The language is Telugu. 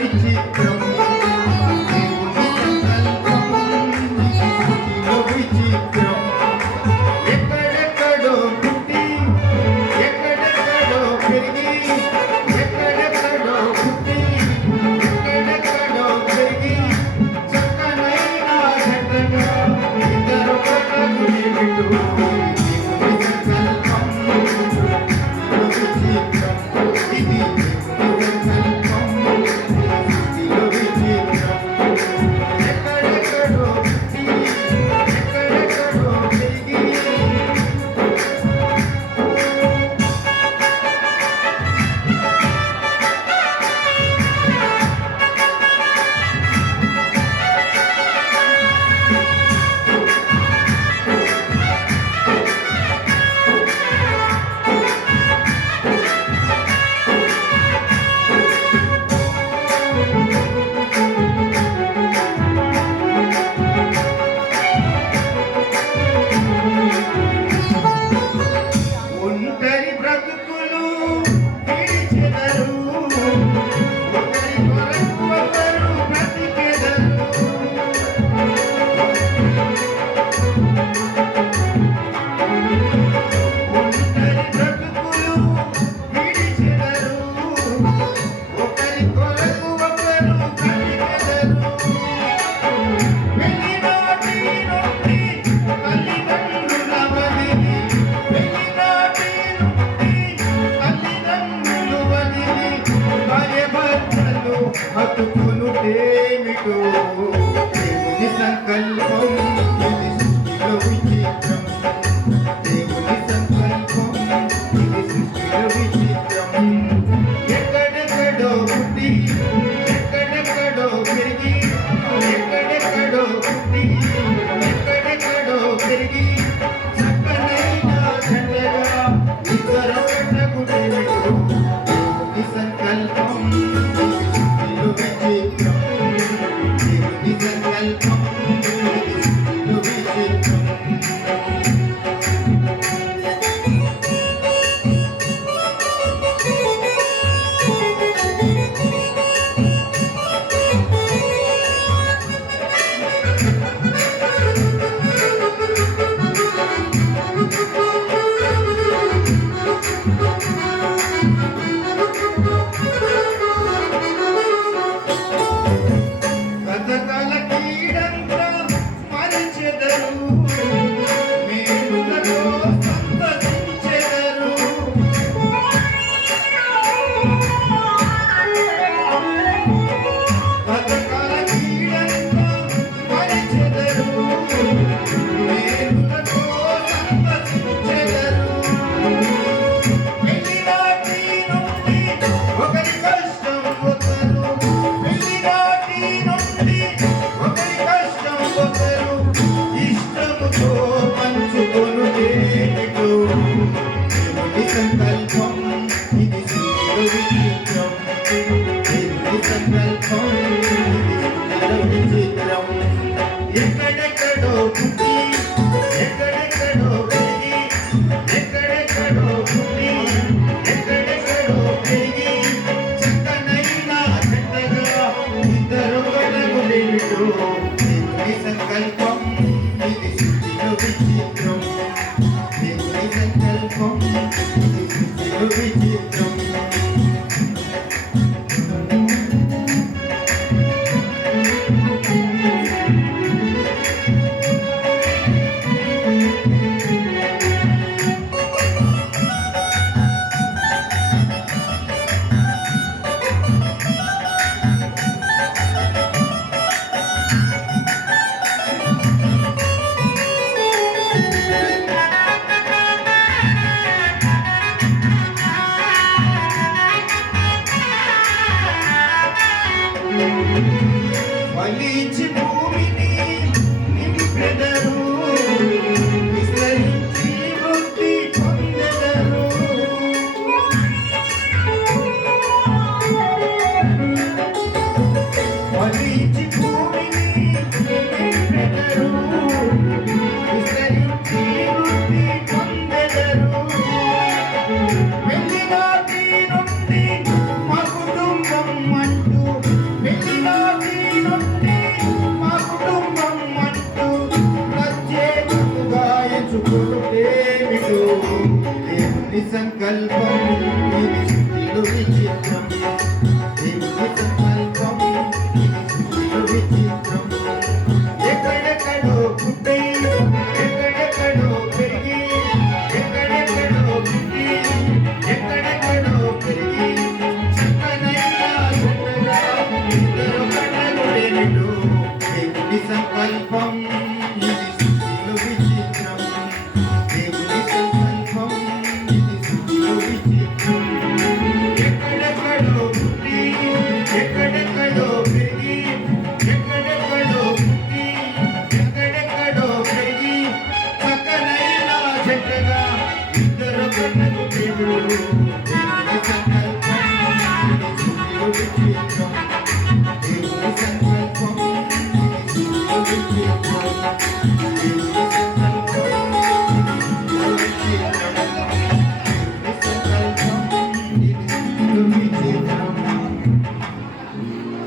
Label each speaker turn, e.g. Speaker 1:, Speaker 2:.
Speaker 1: 스위치 బతుకును ఏమిటో దేవుని సంకల్పం ఇది సృష్టిలో విచిత్రం. దేవుని సంకల్పం ఇది సృష్టిలో విచిత్రం. back home. మళ్ళించి భూమిని నింపెదరు విస్తరించి వృత్తి పొందెదరు. మళ్ళించి Thank you.